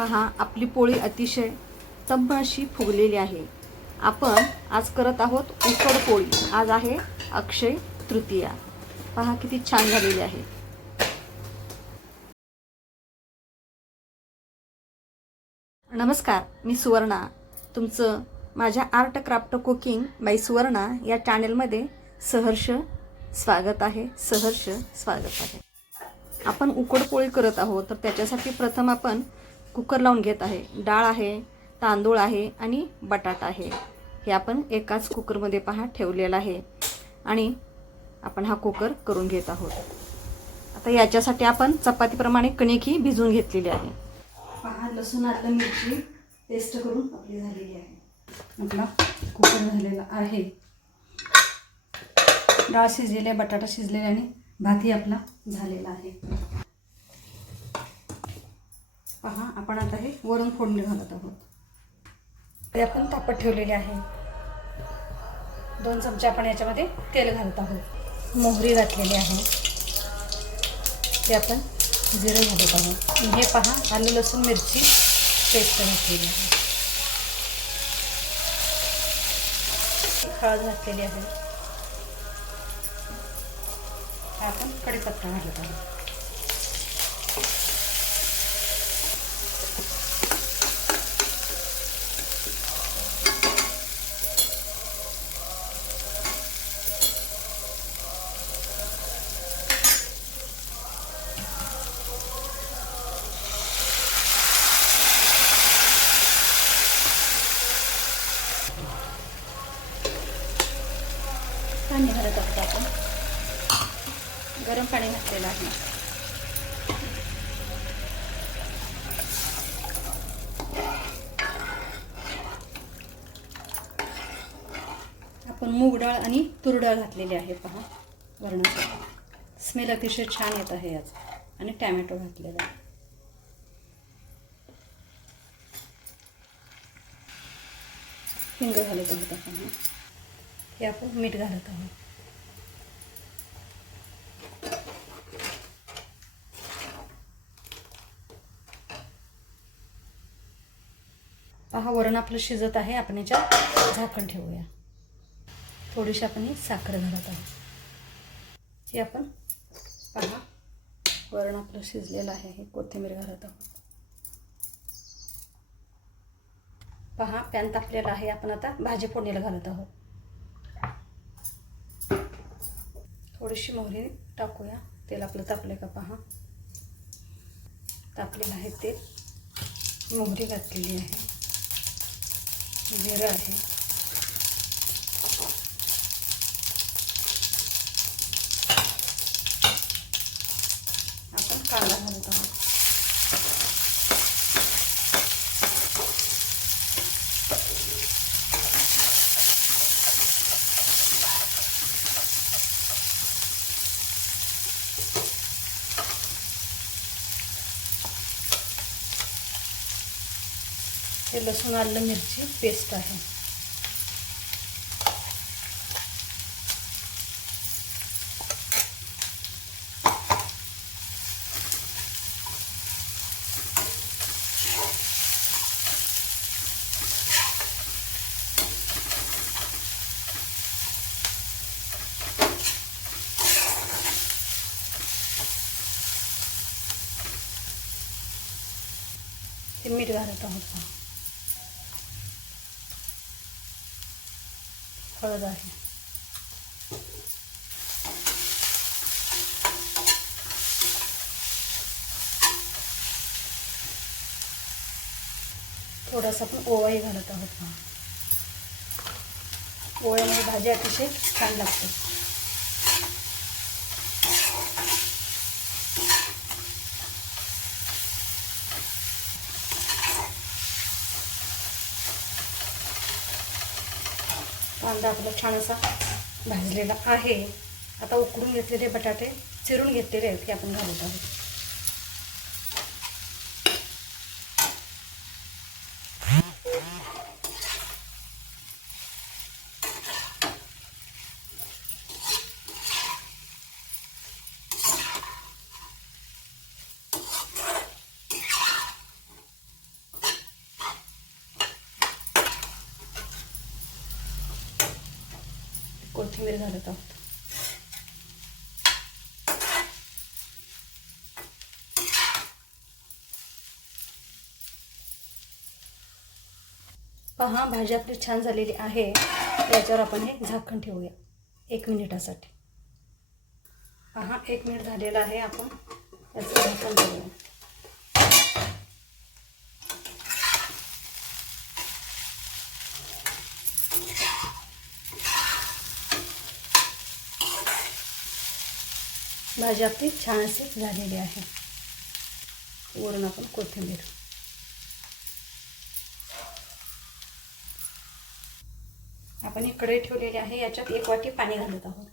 पहा आपली पोळी अतिशय चब्ब अशी फुगलेली आहे. आपण आज करत आहोत उकड पोळी. आज आहे अक्षय तृतीया. पहा किती छान झालेली आहे. नमस्कार मी सुवर्णा. तुमचं माझ्या art craft cooking by Suvarna या चॅनेलमध्ये सहर्ष स्वागत आहे. सहर्ष स्वागत आहे. आपण उकडपोळी करत आहोत तर त्याच्यासाठी प्रथम आपण कुकर लावून घेत आहे. डाळ आहे तांदूळ आहे आणि बटाटा आहे. हे आपण एकाच कुकरमध्ये पहा ठेवलेलं आहे. आणि आपण हा कुकर करून घेत आहोत. आता याच्यासाठी आपण चपातीप्रमाणे कणिक ही भिजवून घेतलेली आहे. पहा लसूण आलं मिरची पेस्ट करून आपली झालेली आहे. आपला कुकर झालेला आहे. डाळ शिजलेली आहे बटाटा शिजलेला आणि भातही आपला झालेला आहे. पहा आपण आता हे वरून फोडणी घालत आहोत. ते आपण तापत ठेवलेले आहे. दोन चमचे आपण याच्यामध्ये तेल घालत आहोत. मोहरी घातलेली आहे. ते आपण जिरे घालत आहोत. हे पहा आलू लसूण मिरची पेस्ट घातलेली आहे. हळद घातलेली आहे. आपण कढीपत्ता घालत आहोत पाणी घालत आहोत आपण गरम पाणी घातलेलं आहे आपण मूग डाळ आणि तूर डाळ घातलेली आहे पहा. वरणासाठी स्मेल अतिशय छान येत आहे याच. आणि टॅमॅटो घातलेला आहे. हिंग घालत आहोत आपण हे. हे आपण मीठ घालत आहोत. पहा वरण आपलं शिजत आहे. आपण याच्यात झाकण ठेवूया. थोडीशी आपण ही साखर घालत आहोत. हे आपण पहा वरण आपलं शिजलेलं आहे हे कोथिंबीर घालत आहोत. पहा पॅन तापलेला आहे आपण आता भाजी फोडणीला घालत आहोत. थोडीशी मोहरी टाकूया. तेल आपलं तापलं का पहा. तापलेलं आहे तेल. मोहरी घातलेली आहे. जिरं आहे आपण कांदा घालत आहोत हे लसूण आलं मिरची पेस्ट आहे हे मीठ घालत आहोत हळद आहे. थोडासा आपण ओवाही घालत आहोत पहा ओव्यामुळे भाजी अतिशय छान लागते. कांदा आपला छान असा भाजलेला आहे. आता उकडून घेतलेले बटाटे चिरून घेतलेले आहेत की आपण घालत आहोत कोथिंबीर घालत आहोत पहा भाजी आपली छान झालेली आहे. याच्यावर आपण हे झाकण ठेवूया. एक मिनिटासाठी. पहा एक मिनिट झालेला आहे आपण. याचं झाकण ठेवूया. भाजी आपली छान अशी झालेली आहे. वरून आपण कोथिंबीर. आपण हे कढई ठेवलेली आहे याच्यात एक वाटी पाणी घालत आहोत.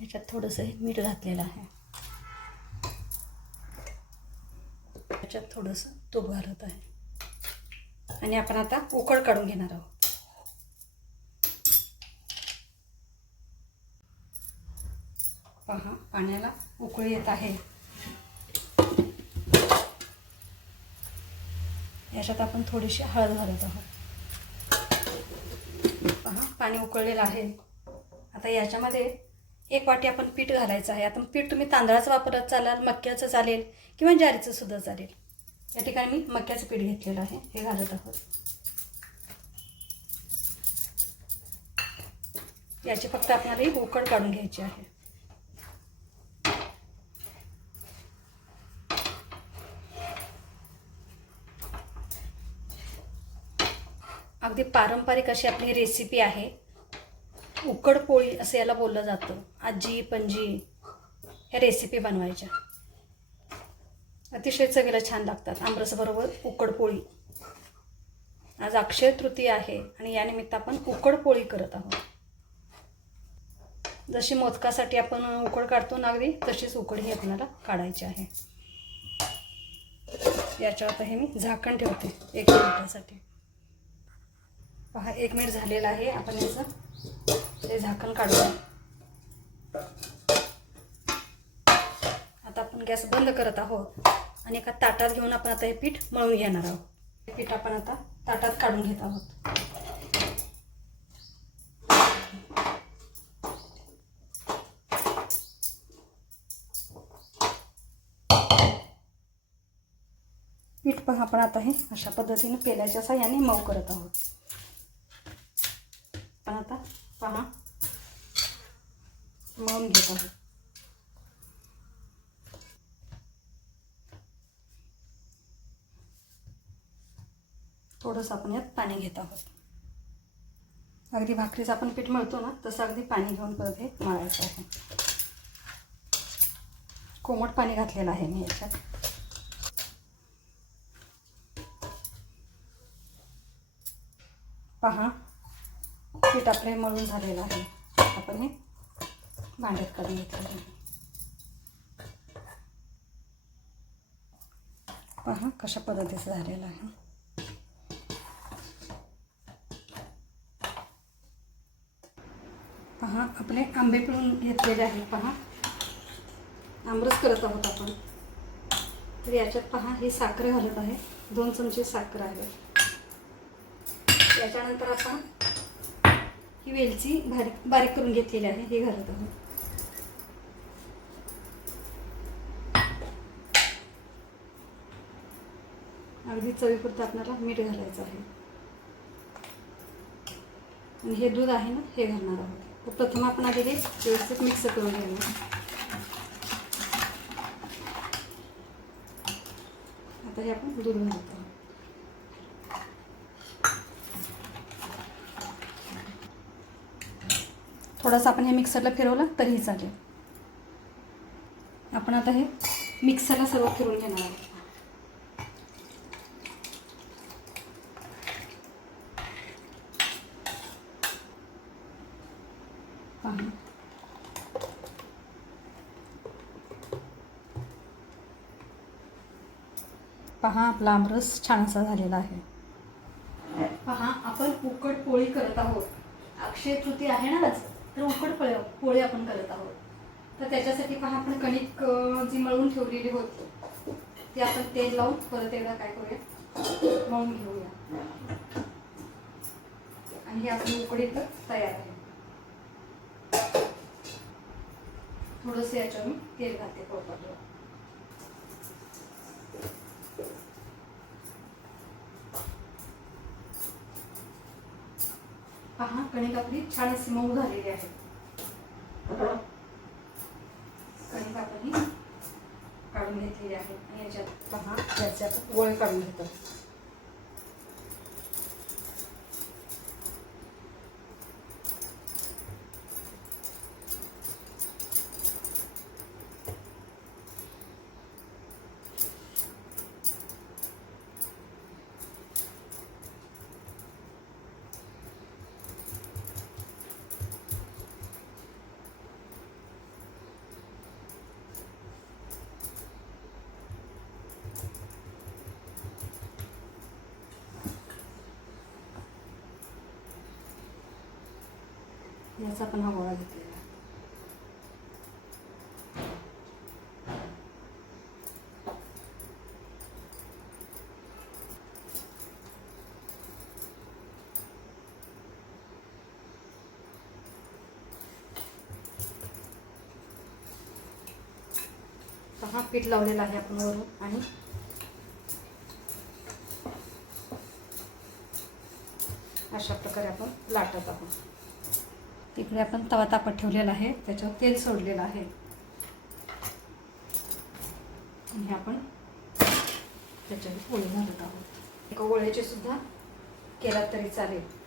याच्यात थोडंसं मीठ घातलेलं आहे. याच्यात थोडंसं तूप घालत आहे. आणि आपण आता उकळ काढून घेणार आहोत. पहा पाण्याला उकळी येत आहे. याच्यात आपण थोडीशी हळद घालत आहोत. पहा पाणी उकळलेलं आहे. आता याच्यामध्ये एक वाटी आपण पीठ घालायचं आहे. आता पीठ तुम्ही तांदळाचं वापरत चालाल मक्याचं चालेल किंवा ज्वारीचं सुद्धा चालेल. या ठिकाणी मी मक्याचं पीठ घेतलेलं आहे. हे घालत आहोत. याची फक्त आपल्याला ही उकड काढून घ्यायची आहे. अगदी पारंपरिक अशी आपली रेसिपी आहे. उकड पोळी असं याला बोललं जातं. आजी पणजी ह्या रेसिपी बनवायच्या. अतिशय चवीला छान लागतात. आमरसबरोबर उकड पोळी. आज अक्षय तृतीय आहे आणि यानिमित्त आपण उकड पोळी करत आहोत. जशी मोदकासाठी आपण उकड काढतो ना अगदी तशीच उकड ही आपल्याला काढायची आहे. याच्यावर आता हे मी झाकण ठेवते. एक मिनिटासाठी. पहा एक मिनिट झालेला आहे. आपण याचं ते झाकण काढूया. आता आपण गॅस बंद करत आहोत आणि एका ताटात घेऊन आपण आता हे पीठ मळून घेणार आहोत. हे पीठ आपण आता ताटात काढून घेत आहोत. पीठ पण आपण आता हे अशा पद्धतीने पेल्याच्या साह्याने मऊ करत आहोत पण आता पहा मळून घेत आहोत थोडंसं आपण यात पाणी घेत आहोत. अगदी भाकरीचं आपण पीठ मळतो ना तसं अगदी पाणी घेऊन परत हे मळायचं आहे. कोमट पाणी घातलेलं आहे मी याच्यात. पहा पीठ आपले मळून झालेलं आहे. आपण हे भांड्यात काढून घेतलेलं आहे. पहा कशा पद्धतीचं झालेलं आहे. पहा आपले आंबे पिळून घेतलेले आहे पहा. आमरस करत आहोत आपण. तर याच्यात पहा ही साखर घालत आहे. दोन चमचे साखर आहे. याच्यानंतर आपण ही वेलची बारीक बारीक करून घेतलेली आहे हे घालत आहोत. अगदी चवीपुरतं आपल्याला मीठ घालायचं आहे. आणि हे दूध आहे ना हे घालणार आहोत. प्रथम आपण आधी व्यवस्थित मिक्स करून घेऊया. आता हे आपण दुरून घेतो. थोडंसं आपण हे मिक्सरला फिरवलं तरीही चालेल. आपण आता हे मिक्सरला सर्व फिरून घेणार आहोत पहा पहा आपला आमरस छान असा झालेला आहे. पहा आपण उकड पोळी करत आहोत. अक्षय तृती आहे ना आज? तर उकड पोळी पोळी आपण करत आहोत. तर त्याच्यासाठी पहा आपण कणिक जी मळून ठेवलेली होती ती आपण तेल लावून परत एकदा काय करूया? मळून घेऊया. आणि ही आपली उकडी तर तयार आहे. थोडंसं याच्यावर मी तेल घालते पोळपाटला पहा कणिक आपली छान अशी मऊ झालेली आहे. कणिक आपली काढून घेतलेली आहे. आणि याच्यात पहा याचे आपण गोळे काढून घेतो. याचा पण हा गोळा घेतलेला आहे. हा पीठ लावलेला आहे आपण वरून आणि अशा प्रकारे आपण लाटत आहोत तिकडे आपण तवा तापत ठेवलेला आहे. त्याच्यावर तेल सोडलेलं आहे. आणि आपण त्याच्यावर पोळी घालत आहोत. एका गोळ्याचे सुद्धा केला तरी चालेल.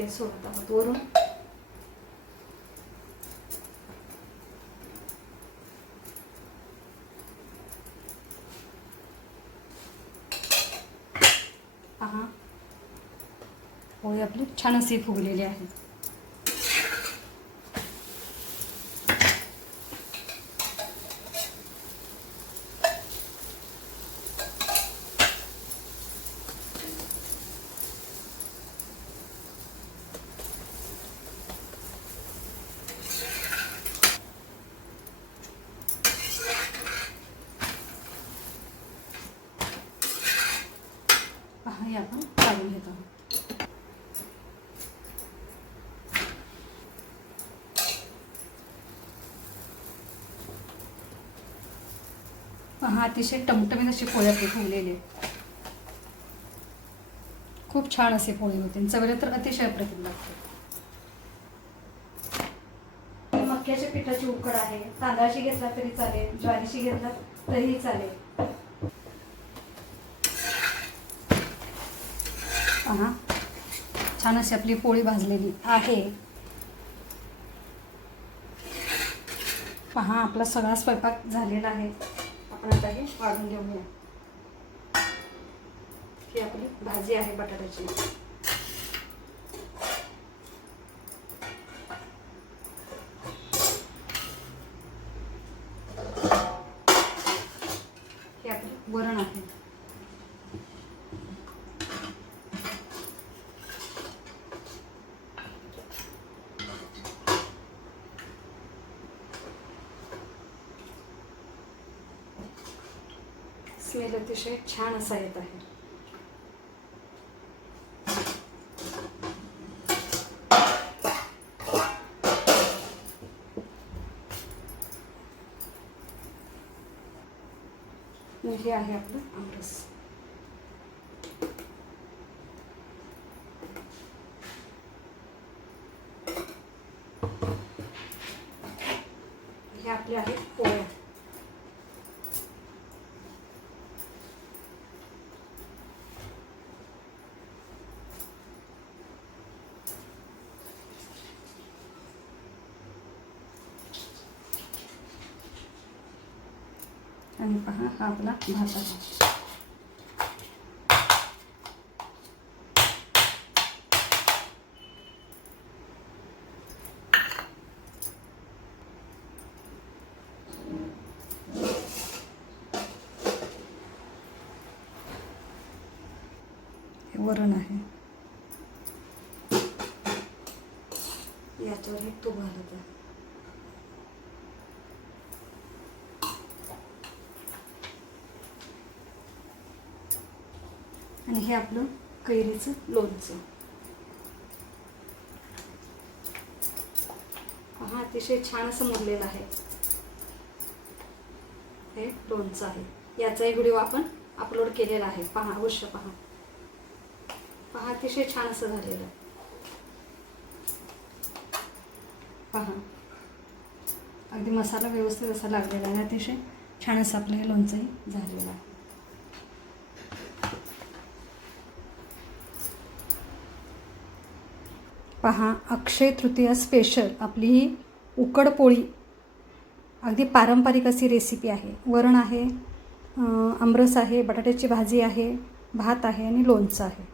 तेल सोडत आहोत वरून. पहा पोळी आपली छान अशी फुगलेली आहे पहा हे आपण काढून घेत आहोत पहा अतिशय टमटमीत अशी पोळी आपली फुगलेली खूप छान असे पोळी होते. चवीला तर अतिशय अप्रतिम लागते मक्याच्या पिठाची उकड आहे. तांदळाची घेतला तरी चालेल. ज्वारीची घेतला तरीही चालेल. पहा छान अशी आपली पोळी भाजलेली आहे. पहा आपला सगळा स्वयंपाक झालेला आहे. आपण आता हे वाढून घेऊया ही आपली भाजी आहे बटाट्याची हे आपले वरण आहे स्मेल अतिशय छान असा येत आहे. हे आहे आपलं आमरस हे आपले आहेत पोळ्या आणि पहा हा आपला भात आहे. हे वरण आहे. याच्यावर एक तूप घालत आहे. आणि हे आपलं कैरीचं लोणचं. पहा अतिशय छान असं मुरलेलं आहे. हे लोणचं आहे. याचाही व्हिडिओ आपण अपलोड केलेला आहे. पहा अवश्य पहा. पहा अतिशय छान असं झालेलं आहे. पहा. अगदी मसाला व्यवस्थित असा लागलेला आहे. अतिशय छान असं आपलं हे लोणचंही झालेलं आहे. पहा अक्षय तृतीया स्पेशल आपली ही उकड पोळी अगदी पारंपरिक अशी रेसिपी आहे. वरण आहे आमरस आहे बटाट्याची भाजी आहे भात आहे आणि लोणचं आहे.